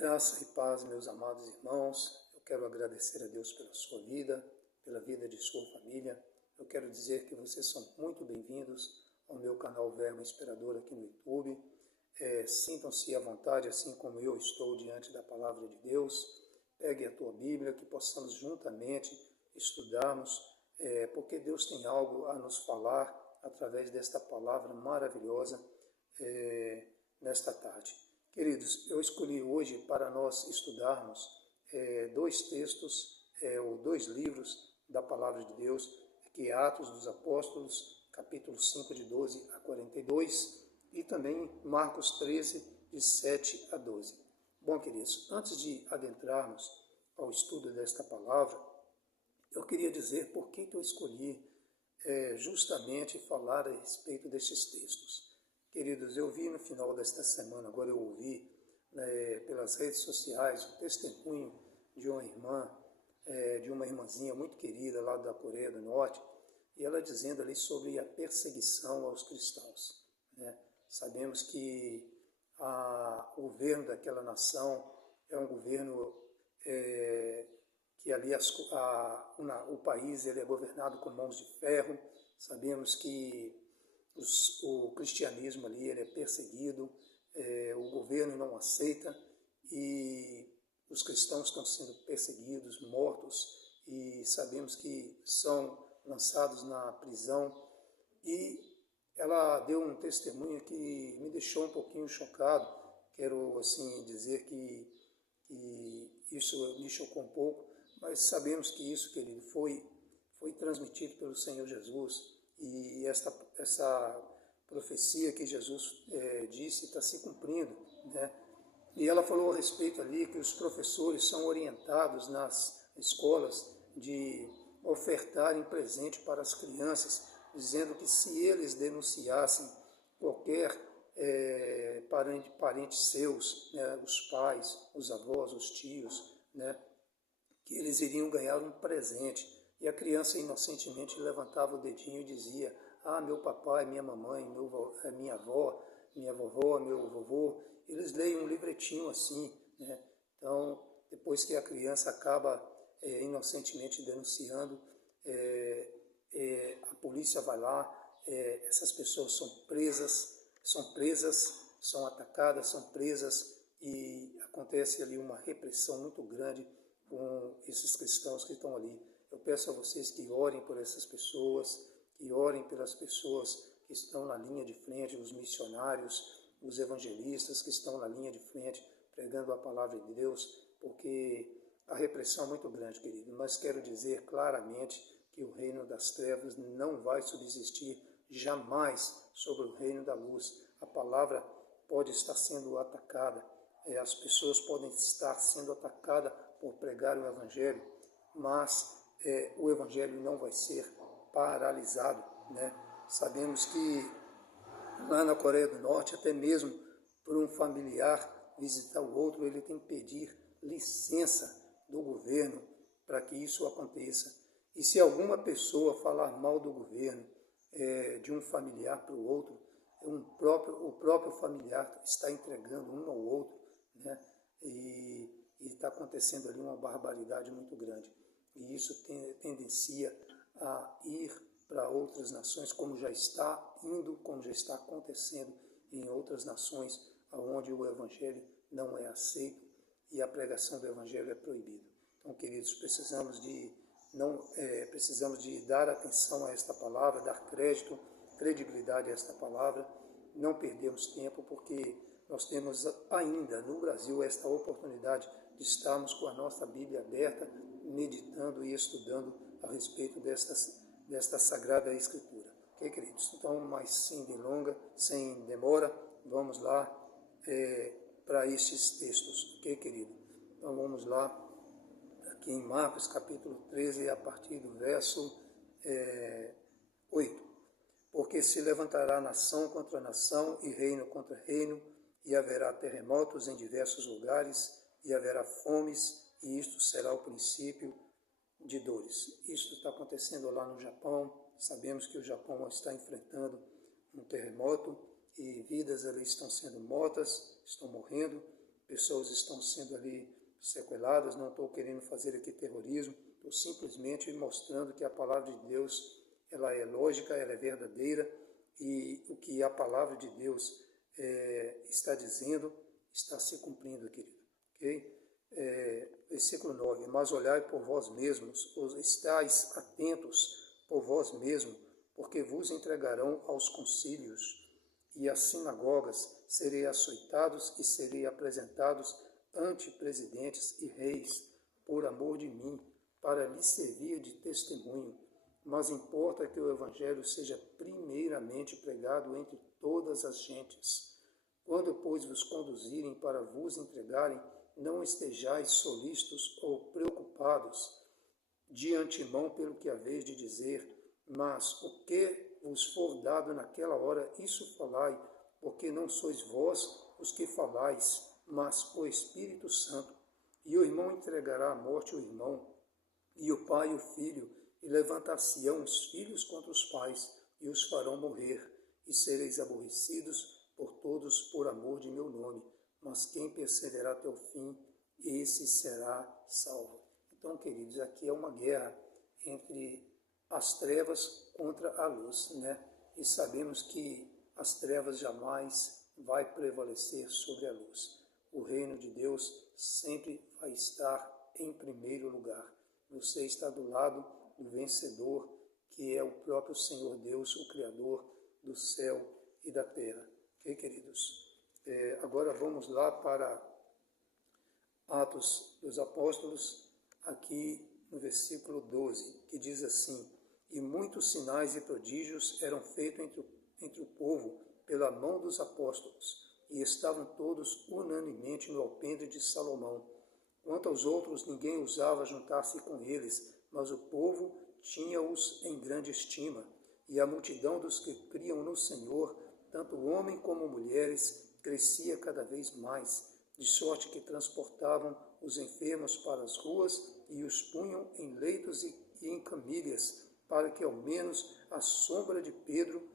Graça e paz, meus amados irmãos. Eu quero agradecer a Deus pela sua vida, pela vida de sua família. Eu quero dizer que vocês são muito bem-vindos ao meu canal Verbo Inspirador aqui no YouTube. Sintam-se à vontade, assim como eu estou diante da Palavra de Deus. Pegue a tua Bíblia, que possamos juntamente estudarmos, porque Deus tem algo a nos falar através desta palavra maravilhosa nesta tarde. Queridos, eu escolhi hoje para nós estudarmos dois textos, ou dois livros da Palavra de Deus, que é Atos dos Apóstolos, capítulo 5, de 12 a 42, e também Marcos 13, de 7 a 12. Bom, queridos, antes de adentrarmos ao estudo desta palavra, eu queria dizer por que eu escolhi justamente falar a respeito destes textos. Queridos, eu vi no final desta semana, agora eu ouvi pelas redes sociais o testemunho de uma irmã, de uma irmãzinha muito querida lá da Coreia do Norte, e ela dizendo ali sobre a perseguição aos cristãos, né? Sabemos que o governo daquela nação é um governo que ali o país ele é governado com mãos de ferro. Sabemos que o cristianismo ali ele é perseguido, o governo não aceita e os cristãos estão sendo perseguidos, mortos, e sabemos que são lançados na prisão. E ela deu um testemunho que me deixou um pouquinho chocado. Quero assim dizer que isso me chocou um pouco, mas sabemos que isso, querido, foi transmitido pelo Senhor Jesus. E essa profecia que Jesus disse está se cumprindo, né? E ela falou a respeito ali que os professores são orientados nas escolas de ofertarem presente para as crianças, dizendo que se eles denunciassem qualquer parente seus, né, os pais, os avós, os tios, né, que eles iriam ganhar um presente. E a criança inocentemente levantava o dedinho e dizia: ah, meu papai, minha mamãe, minha avó, minha vovó, meu vovô. Eles leem um livretinho assim, né? Então, depois que a criança acaba inocentemente denunciando, a polícia vai lá, essas pessoas são presas, são atacadas, são presas, e acontece ali uma repressão muito grande com esses cristãos que estão ali. Eu peço a vocês que orem por essas pessoas, que orem pelas pessoas que estão na linha de frente, os missionários, os evangelistas que estão na linha de frente, pregando a palavra de Deus, porque a repressão é muito grande, querido. Mas quero dizer claramente que o reino das trevas não vai subsistir jamais sobre o reino da luz. A palavra pode estar sendo atacada, as pessoas podem estar sendo atacadas por pregar o evangelho, mas o evangelho não vai ser paralisado, né? Sabemos que lá na Coreia do Norte, até mesmo por um familiar visitar o outro, ele tem que pedir licença do governo para que isso aconteça. E se alguma pessoa falar mal do governo, de um familiar para o outro, o próprio familiar está entregando um ao outro, né? E está acontecendo ali uma barbaridade muito grande. E isso tendencia a ir para outras nações, como já está indo, como já está acontecendo em outras nações, onde o evangelho não é aceito e a pregação do evangelho é proibida. Então, queridos, precisamos de dar atenção a esta palavra, dar credibilidade a esta palavra, não perdermos tempo, porque nós temos ainda no Brasil esta oportunidade de estarmos com a nossa Bíblia aberta, meditando e estudando a respeito desta Sagrada Escritura. Ok, queridos? Então, mas sem demora, vamos lá para estes textos. Ok, querido? Então, vamos lá, aqui em Marcos, capítulo 13, a partir do verso 8. Porque se levantará nação contra nação e reino contra reino, e haverá terremotos em diversos lugares, e haverá fomes, e isto será o princípio de dores. Isso está acontecendo lá no Japão. Sabemos que o Japão está enfrentando um terremoto e vidas ali estão sendo mortas, estão morrendo, pessoas estão sendo ali sequeladas. Não estou querendo fazer aqui terrorismo, estou simplesmente mostrando que a palavra de Deus, ela é lógica, ela é verdadeira, e o que a palavra de Deus está dizendo está se cumprindo, querido. Ok? Versículo 9, mas olhai por vós mesmos, estáis atentos por vós mesmos, porque vos entregarão aos concílios e às sinagogas, serei açoitados e serei apresentados ante presidentes e reis, por amor de mim, para lhes servir de testemunho. Mas importa que o Evangelho seja primeiramente pregado entre todas as gentes. Quando, pois, vos conduzirem para vos entregarem, não estejais solícitos ou preocupados de antemão pelo que haveis de dizer, mas o que vos for dado naquela hora, isso falai, porque não sois vós os que falais, mas o Espírito Santo. E o irmão entregará à morte o irmão, e o pai o filho, e levantar-se-ão os filhos contra os pais, e os farão morrer, e sereis aborrecidos por todos por amor de meu nome. Mas quem perseverar até o fim, esse será salvo. Então, queridos, aqui é uma guerra entre as trevas contra a luz, né? E sabemos que as trevas jamais vai prevalecer sobre a luz. O reino de Deus sempre vai estar em primeiro lugar. Você está do lado do vencedor, que é o próprio Senhor Deus, o Criador do céu e da terra. Ok, queridos? Agora vamos lá para Atos dos Apóstolos, aqui no versículo 12, que diz assim: e muitos sinais e prodígios eram feitos entre o povo pela mão dos apóstolos, e estavam todos unanimemente no alpendre de Salomão. Quanto aos outros, ninguém ousava juntar-se com eles, mas o povo tinha-os em grande estima, e a multidão dos que criam no Senhor, tanto homem como mulheres, crescia cada vez mais, de sorte que transportavam os enfermos para as ruas e os punham em leitos e em camilhas, para que ao menos a sombra de Pedro,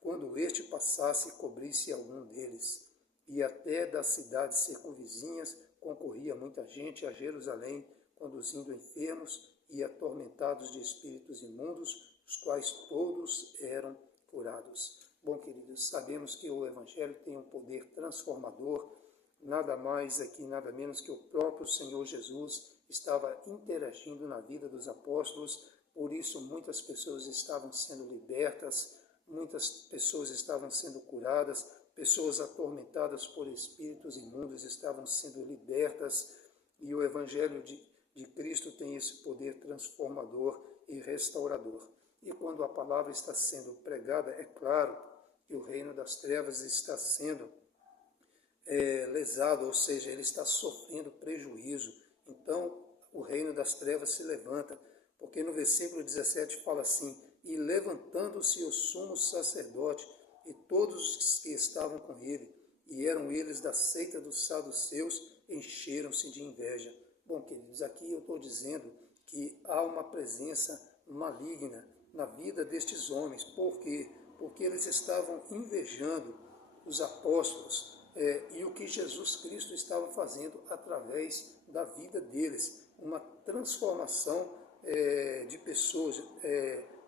quando este passasse, cobrisse algum deles. E até das cidades circunvizinhas concorria muita gente a Jerusalém, conduzindo enfermos e atormentados de espíritos imundos, os quais todos eram curados. Bom, queridos, sabemos que o Evangelho tem um poder transformador, nada mais aqui, nada menos que o próprio Senhor Jesus estava interagindo na vida dos apóstolos, por isso muitas pessoas estavam sendo libertas, muitas pessoas estavam sendo curadas, pessoas atormentadas por espíritos imundos estavam sendo libertas, e o Evangelho de Cristo tem esse poder transformador e restaurador. E quando a palavra está sendo pregada, é claro que o reino das trevas está sendo lesado, ou seja, ele está sofrendo prejuízo. Então, o reino das trevas se levanta, porque no versículo 17 fala assim: e levantando-se o sumo sacerdote e todos os que estavam com ele, e eram eles da seita dos saduceus, encheram-se de inveja. Bom, queridos, aqui eu estou dizendo que há uma presença maligna na vida destes homens. Por quê? Porque eles estavam invejando os apóstolos e o que Jesus Cristo estava fazendo através da vida deles. Uma transformação de pessoas,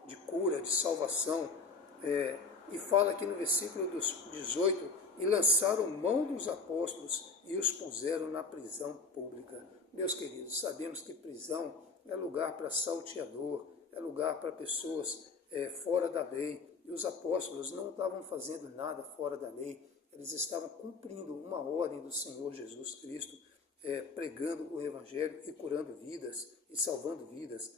de cura, de salvação. E fala aqui no versículo 18, e lançaram mão dos apóstolos e os puseram na prisão pública. Meus queridos, sabemos que prisão é lugar para salteador, é lugar para pessoas fora da lei. E os apóstolos não estavam fazendo nada fora da lei, eles estavam cumprindo uma ordem do Senhor Jesus Cristo, pregando o Evangelho e curando vidas e salvando vidas.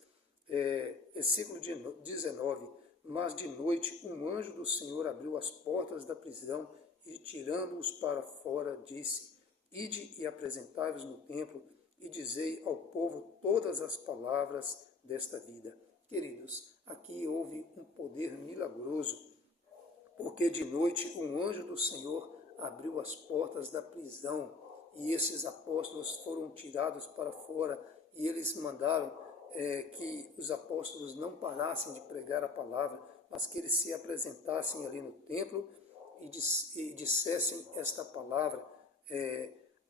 Versículo 19, mas de noite um anjo do Senhor abriu as portas da prisão e, tirando-os para fora, disse: ide e apresentai-vos no templo e dizei ao povo todas as palavras desta vida. Queridos, aqui houve um poder milagroso, porque de noite um anjo do Senhor abriu as portas da prisão e esses apóstolos foram tirados para fora, e eles mandaram que os apóstolos não parassem de pregar a palavra, mas que eles se apresentassem ali no templo e dissessem esta palavra,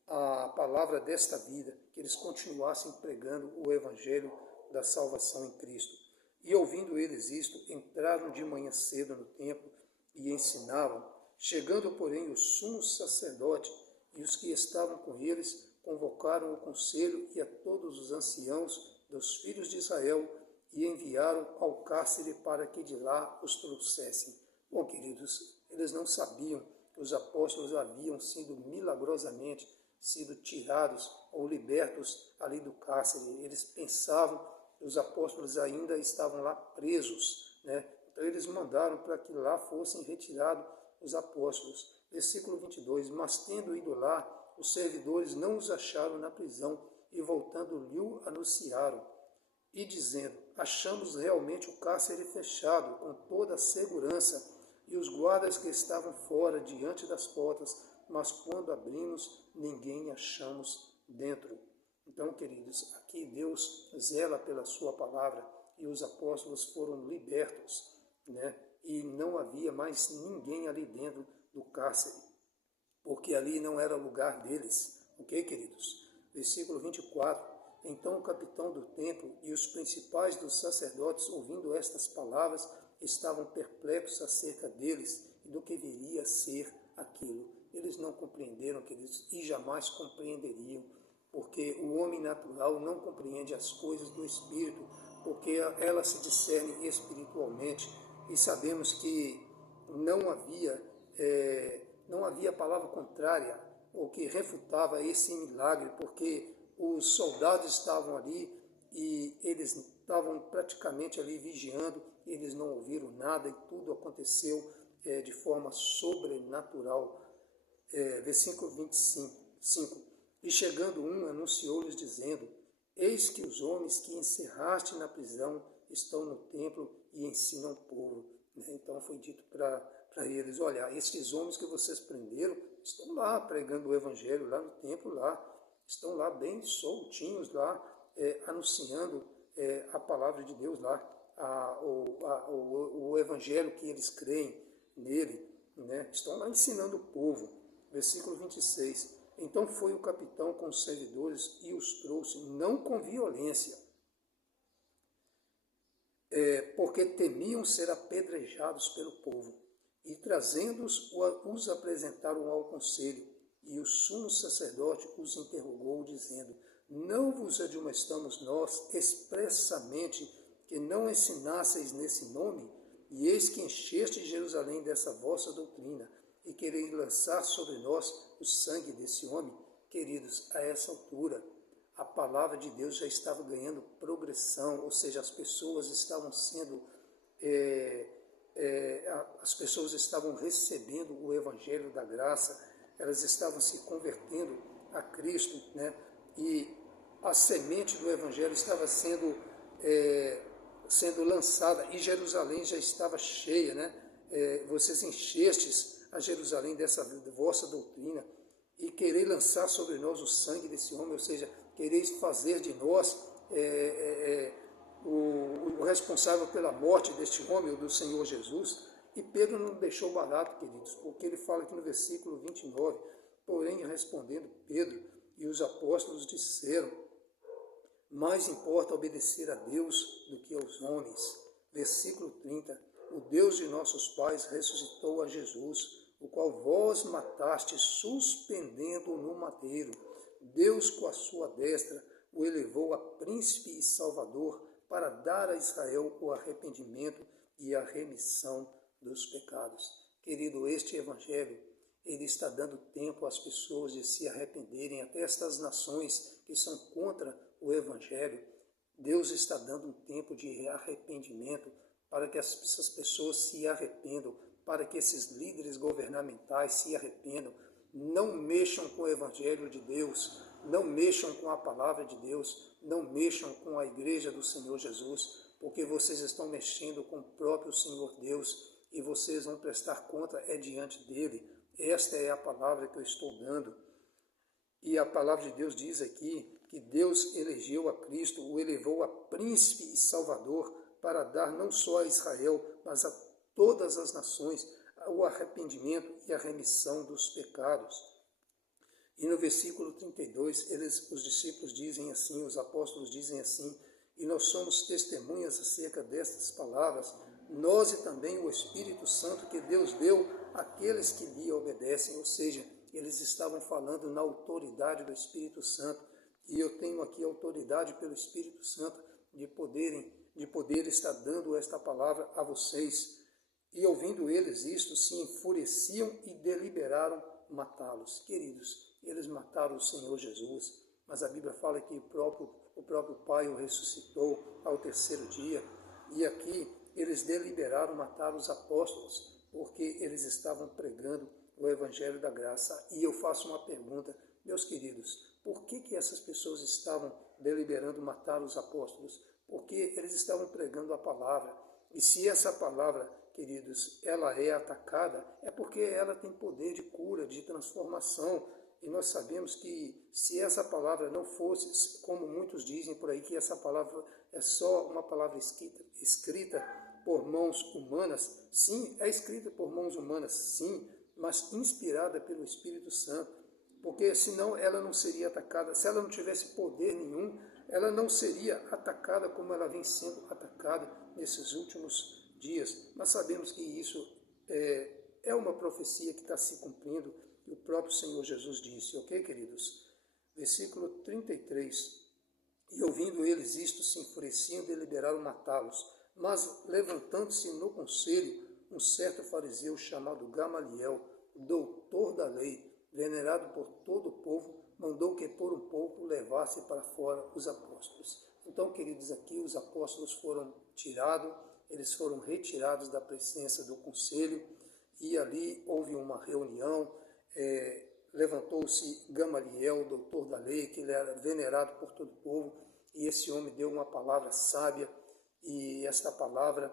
a palavra desta vida, que eles continuassem pregando o evangelho da salvação em Cristo. E ouvindo eles isto, entraram de manhã cedo no templo e ensinavam. Chegando, porém, o sumo sacerdote e os que estavam com eles, convocaram o conselho e a todos os anciãos dos filhos de Israel e enviaram ao cárcere para que de lá os trouxessem. Bom, queridos, eles não sabiam que os apóstolos haviam sido milagrosamente tirados ou libertos ali do cárcere. Eles pensavam que os apóstolos ainda estavam lá presos, né? Então eles mandaram para que lá fossem retirados os apóstolos. Versículo 22, mas tendo ido lá, os servidores não os acharam na prisão e voltando-lhe anunciaram e dizendo, achamos realmente o cárcere fechado com toda a segurança e os guardas que estavam fora diante das portas, mas quando abrimos, ninguém achamos dentro. Então, queridos, aqui Deus zela pela sua palavra e os apóstolos foram libertos, né? E não havia mais ninguém ali dentro do cárcere, porque ali não era lugar deles. Ok, queridos? Versículo 24. Então o capitão do templo e os principais dos sacerdotes, ouvindo estas palavras, estavam perplexos acerca deles e do que viria a ser aquilo. Eles não compreenderam, queridos, e jamais compreenderiam, porque o homem natural não compreende as coisas do Espírito, porque elas se discernem espiritualmente, e sabemos que não havia palavra contrária ou que refutava esse milagre, porque os soldados estavam ali e eles estavam praticamente ali vigiando, eles não ouviram nada e tudo aconteceu de forma sobrenatural. Versículo 25. E chegando um, anunciou-lhes dizendo, eis que os homens que encerraste na prisão estão no templo e ensinam o povo. Então foi dito para eles, olha, estes homens que vocês prenderam estão lá pregando o evangelho lá no templo, estão lá bem soltinhos lá, anunciando a palavra de Deus lá, o evangelho que eles creem nele, né? Estão lá ensinando o povo. Versículo 26. Então foi o capitão com os servidores e os trouxe, não com violência, porque temiam ser apedrejados pelo povo. E trazendo-os, os apresentaram ao conselho. E o sumo sacerdote os interrogou, dizendo, não vos admoestamos nós expressamente que não ensinasseis nesse nome? E eis que encheste Jerusalém dessa vossa doutrina, e quereis lançar sobre nós o sangue desse homem? Queridos, a essa altura, a palavra de Deus já estava ganhando progressão, ou seja, as pessoas estavam sendo... as pessoas estavam recebendo o evangelho da graça, elas estavam se convertendo a Cristo, né? E a semente do evangelho estava sendo lançada, e Jerusalém já estava cheia, né? Vocês enchestes a Jerusalém dessa vossa doutrina, e quereis lançar sobre nós o sangue desse homem, ou seja, quereis fazer de nós o responsável pela morte deste homem, do Senhor Jesus. E Pedro não deixou barato, queridos, porque ele fala aqui no versículo 29, porém respondendo Pedro e os apóstolos disseram, mais importa obedecer a Deus do que aos homens. Versículo 30, o Deus de nossos pais ressuscitou a Jesus, o qual vós mataste, suspendendo-o no madeiro. Deus, com a sua destra, o elevou a príncipe e salvador, para dar a Israel o arrependimento e a remissão dos pecados. Querido, este evangelho, ele está dando tempo às pessoas de se arrependerem, até estas nações que são contra o evangelho. Deus está dando um tempo de arrependimento para que essas pessoas se arrependam, para que esses líderes governamentais se arrependam, não mexam com o evangelho de Deus, não mexam com a palavra de Deus, não mexam com a igreja do Senhor Jesus, porque vocês estão mexendo com o próprio Senhor Deus e vocês vão prestar conta diante dele. Esta é a palavra que eu estou dando. E a palavra de Deus diz aqui que Deus elegeu a Cristo, o elevou a príncipe e salvador para dar não só a Israel, mas a todas as nações o arrependimento e a remissão dos pecados. E no versículo 32, os discípulos dizem assim, os apóstolos dizem assim, e nós somos testemunhas acerca destas palavras, nós e também o Espírito Santo que Deus deu àqueles que lhe obedecem, ou seja, eles estavam falando na autoridade do Espírito Santo, e eu tenho aqui autoridade pelo Espírito Santo de poder estar dando esta palavra a vocês. E ouvindo eles isto, se enfureciam e deliberaram matá-los. Queridos, eles mataram o Senhor Jesus, mas a Bíblia fala que o próprio Pai o ressuscitou ao terceiro dia, e aqui eles deliberaram matar os apóstolos, porque eles estavam pregando o Evangelho da Graça. E eu faço uma pergunta, meus queridos, por que essas pessoas estavam deliberando matar os apóstolos? Porque eles estavam pregando a palavra, e se essa palavra, queridos, ela é atacada, é porque ela tem poder de cura, de transformação. E nós sabemos que se essa palavra não fosse, como muitos dizem por aí, que essa palavra é só uma palavra escrita por mãos humanas, sim, é escrita por mãos humanas, sim, mas inspirada pelo Espírito Santo, porque senão ela não seria atacada, se ela não tivesse poder nenhum, ela não seria atacada como ela vem sendo atacada nesses últimos dias. Nós sabemos que isso é uma profecia que está se cumprindo, que o próprio Senhor Jesus disse, ok, queridos? Versículo 33, e ouvindo eles isto, se enfureciam e deliberaram matá-los, mas levantando-se no conselho, um certo fariseu chamado Gamaliel, doutor da lei, venerado por todo o povo, mandou que por um pouco levasse para fora os apóstolos. Então, queridos, aqui os apóstolos foram tirados, eles foram retirados da presença do conselho, e ali houve uma reunião, levantou-se Gamaliel, doutor da lei, que ele era venerado por todo o povo, e esse homem deu uma palavra sábia, e esta palavra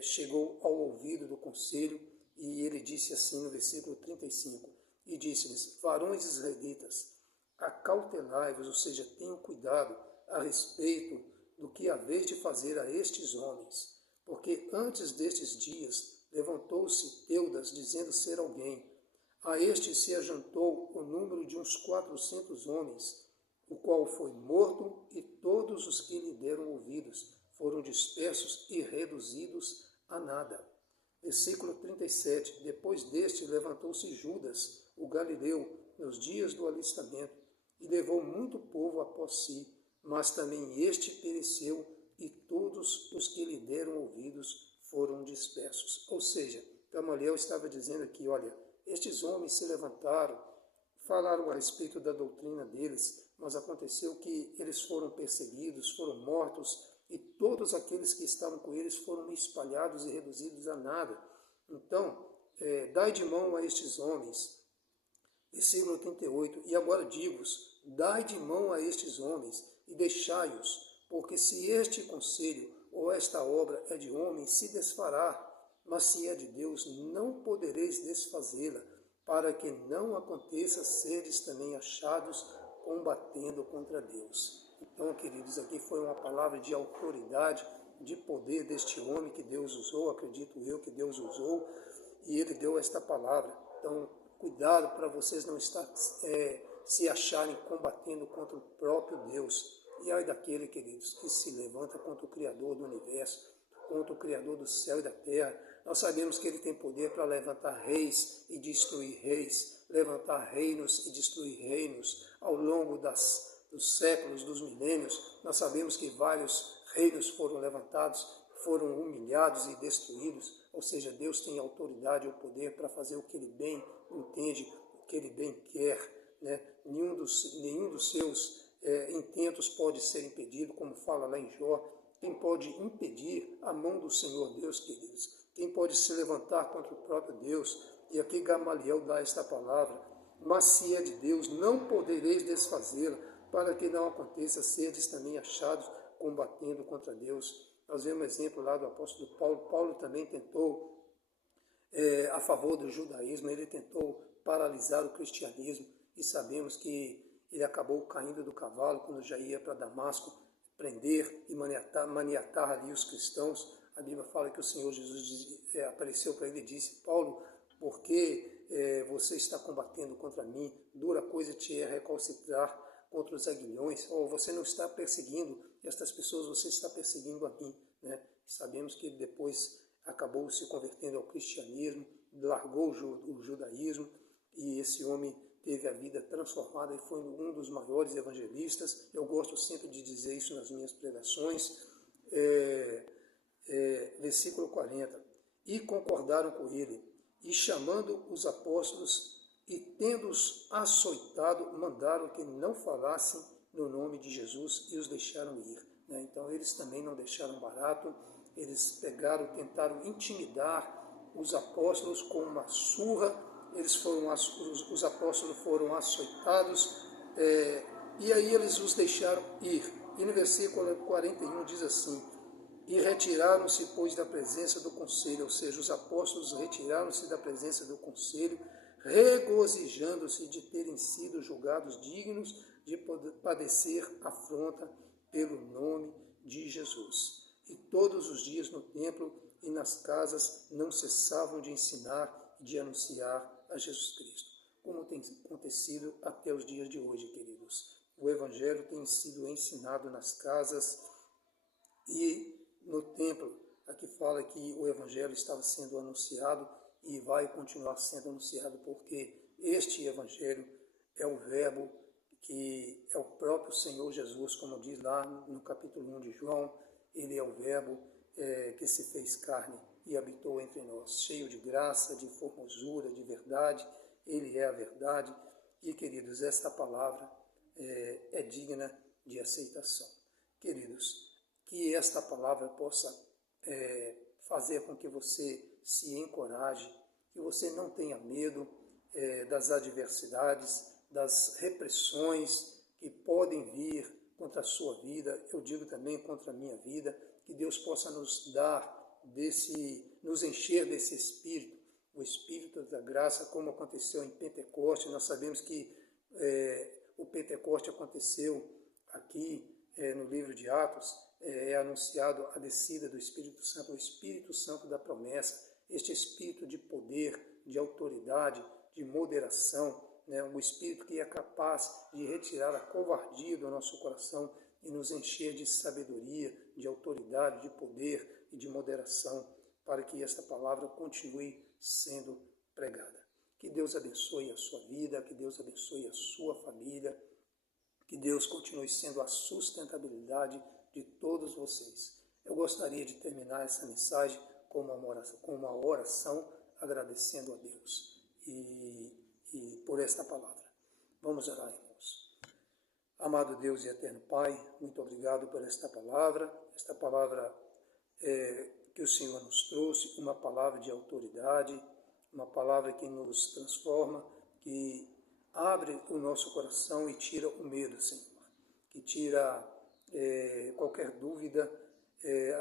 chegou ao ouvido do conselho, e ele disse assim no versículo 35, e disse-lhes, varões israelitas, acautelai-vos, ou seja, tenham cuidado a respeito do que haveis de fazer a estes homens, porque antes destes dias levantou-se Teudas, dizendo ser alguém. A este se ajuntou o número de uns 400 homens, o qual foi morto, e todos os que lhe deram ouvidos foram dispersos e reduzidos a nada. Versículo 37, depois deste levantou-se Judas, o Galileu, nos dias do alistamento, e levou muito povo após si, mas também este pereceu, e todos os que lhe deram ouvidos foram dispersos. Ou seja, Gamaliel estava dizendo aqui, olha, estes homens se levantaram, falaram a respeito da doutrina deles, mas aconteceu que eles foram perseguidos, foram mortos, e todos aqueles que estavam com eles foram espalhados e reduzidos a nada. Então, dai de mão a estes homens. Versículo 38, e agora digo-vos, dai de mão a estes homens, e deixai-os, porque se este conselho ou esta obra é de homem, se desfará, mas se é de Deus, não podereis desfazê-la, para que não aconteça serdes também achados combatendo contra Deus. Então, queridos, aqui foi uma palavra de autoridade, de poder deste homem que Deus usou, acredito eu que Deus usou, e ele deu esta palavra. Então, cuidado para vocês não estar se acharem combatendo contra o próprio Deus. E ai daquele, queridos, que se levanta contra o Criador do universo, contra o Criador do céu e da terra. Nós sabemos que ele tem poder para levantar reis e destruir reis, levantar reinos e destruir reinos ao longo dos séculos, dos milênios. Nós sabemos que vários reinos foram levantados, foram humilhados e destruídos. Ou seja, Deus tem autoridade ou poder para fazer o que ele bem entende, o que ele bem quer, né? Nenhum dos seus intentos pode ser impedido, como fala lá em Jó. Quem pode impedir a mão do Senhor Deus, queridos? Quem pode se levantar contra o próprio Deus? E aqui Gamaliel dá esta palavra, mas se é de Deus, não podereis desfazê-la, para que não aconteça serdes também achados combatendo contra Deus. Nós vemos um exemplo lá do apóstolo Paulo. Paulo também tentou, a favor do judaísmo, ele tentou paralisar o cristianismo, e sabemos que ele acabou caindo do cavalo quando já ia para Damasco prender e maniatar ali os cristãos. A Bíblia fala que o Senhor Jesus apareceu para ele e disse, Paulo, por que você está combatendo contra mim, dura coisa te é recalcitrar contra os aguilhões, ou você não está perseguindo estas pessoas, você está perseguindo a mim, né? Sabemos que ele depois acabou se convertendo ao cristianismo, largou o judaísmo, e esse homem teve a vida transformada e foi um dos maiores evangelistas. Eu gosto sempre de dizer isso nas minhas pregações. Versículo 40. E concordaram com ele, e chamando os apóstolos, e tendo-os açoitado, mandaram que não falassem no nome de Jesus e os deixaram ir. Então eles também não deixaram barato, eles tentaram intimidar os apóstolos com uma surra, os apóstolos foram açoitados, e aí eles os deixaram ir. E no versículo 41 diz assim, e retiraram-se, pois, da presença do conselho, ou seja, os apóstolos retiraram-se da presença do conselho, regozijando-se de terem sido julgados dignos de padecer afronta pelo nome de Jesus. E todos os dias no templo e nas casas não cessavam de ensinar e de anunciar a Jesus Cristo, como tem acontecido até os dias de hoje, queridos. O Evangelho tem sido ensinado nas casas e no templo. Aqui fala que o Evangelho estava sendo anunciado e vai continuar sendo anunciado, porque este Evangelho é o verbo que é o próprio Senhor Jesus, como diz lá no capítulo 1 de João, ele é o verbo que se fez carne e habitou entre nós, cheio de graça, de formosura, de verdade, ele é a verdade. E, queridos, esta palavra é digna de aceitação. Queridos, que esta palavra possa fazer com que você se encoraje, que você não tenha medo das adversidades, das repressões que podem vir contra a sua vida, eu digo também contra a minha vida, que Deus possa nos nos encher desse Espírito, o Espírito da graça, como aconteceu em Pentecoste. Nós sabemos que o Pentecoste aconteceu aqui no livro de Atos, é anunciado a descida do Espírito Santo, o Espírito Santo da promessa, este Espírito de poder, de autoridade, de moderação, um Espírito que é capaz de retirar a covardia do nosso coração e nos encher de sabedoria, de autoridade, de poder e de moderação, para que esta palavra continue sendo pregada. Que Deus abençoe a sua vida, que Deus abençoe a sua família, que Deus continue sendo a sustentabilidade de todos vocês. Eu gostaria de terminar essa mensagem com uma oração agradecendo a Deus e por esta palavra. Vamos orar, irmãos. Amado Deus e eterno Pai, muito obrigado por esta palavra que o Senhor nos trouxe, uma palavra de autoridade, uma palavra que nos transforma, que abre o nosso coração e tira o medo, Senhor, que tira qualquer dúvida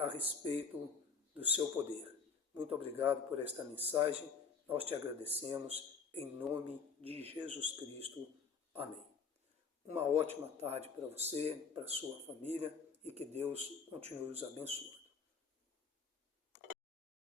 a respeito do seu poder. Muito obrigado por esta mensagem, nós te agradecemos em nome de Jesus Cristo. Amém. Uma ótima tarde para você, para a sua família e que Deus continue os abençoando.